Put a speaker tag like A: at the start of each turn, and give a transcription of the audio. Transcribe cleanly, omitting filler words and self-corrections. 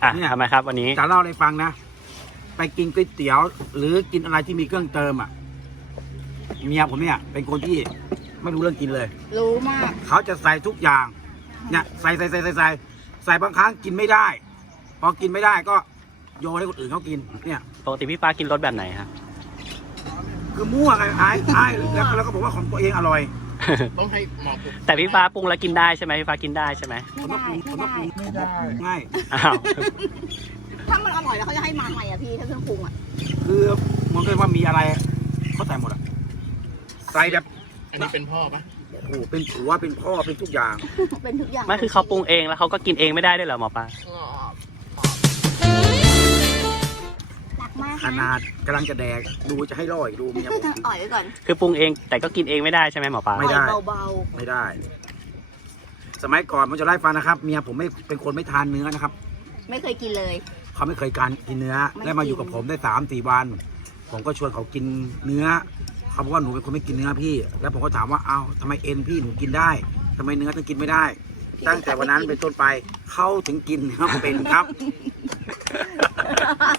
A: เนี่ย
B: ทำไมครับวันนี้
A: จะเล่าให้ฟังนะ ไปกินก๋วยเตี๋ยว หรือกินอะไรที่มีเครื่องเติมอ่ะเมียผมเนี่ยเป็นคนที่ไม่รู้เรื่องกินเลย
C: รู้มาก
A: เขาจะใส่ทุกอย่าง เนี่ยใส่บางครั้งกินไม่ได้ พอกินไม่ได้ก็โยนให้คนอื่นเขากิน เนี่ย
B: ปกติพี่ฟ้ากินรสแบบไหนฮะ
A: คือมั่วไงไอ้แล้วก็บอกว่าของตัวเองอร่อย
D: ต้องให้หมอปรุง
B: แต่พี่ฟ้าปรุงแล้วกินได้ใช่ไหมพี่ฟ้ากินได้ใช่ไหม
C: ไม่ได้ไม่ได้
A: ง่าย
B: อ้าว
C: ถ้ามันอร่อยแล้วเขาจะให้มาใหม่อ่ะพี่ถ้าเครื่องปรุงอ่ะ
A: คือมันก็ว่ามีอะไรเขาใส่หมดอ่ะใส่แบบ
D: อันนี้เป็นพ่อปะ
A: โอ้โหเป็นผัวเป็นพ่อเป็นทุกอย่าง
C: เป็นทุกอย่าง
B: ไม่คือเขาปรุงเองแล้วเขาก็กินเองไม่ได้ด้วยเหรอหมอปลา
C: รักมาก
A: ขนาดกำลังจะแดกดูจะให้ร่อยดูเมียผม
C: อ่อยไว้ก่อน
B: คือปรุงเองแต่ก็กินเองไม่ได้ใช่ไหมหมอปลา
A: ไม่ได้
C: อ่อยเบา
A: ไม่ได้ สมัยก่อนผมจะไล่ฟังนะครับ เมียผมไม่เป็นคนไม่ทานเนื้อนะครับ
C: ๆไม่เคยกินเลย
A: เขาไม่เคยการกินเนื้อ
C: ไม่
A: และมาอยู่
C: กิน
A: กับผมได้3-4 วัน ผมก็ชวนเขากินเนื้อเขาบอกว่าหนูเป็นคนไม่กินเนื้อพี่ แล้วผมก็ถามว่าเอ้าทำไมเอ็นพี่หนูกินได้ทำไมเนื้อถึงกินไม่ได้ ตั้งแต่วันนั้นเป็นต้นไปเขาถึงกินครับเป็นครับ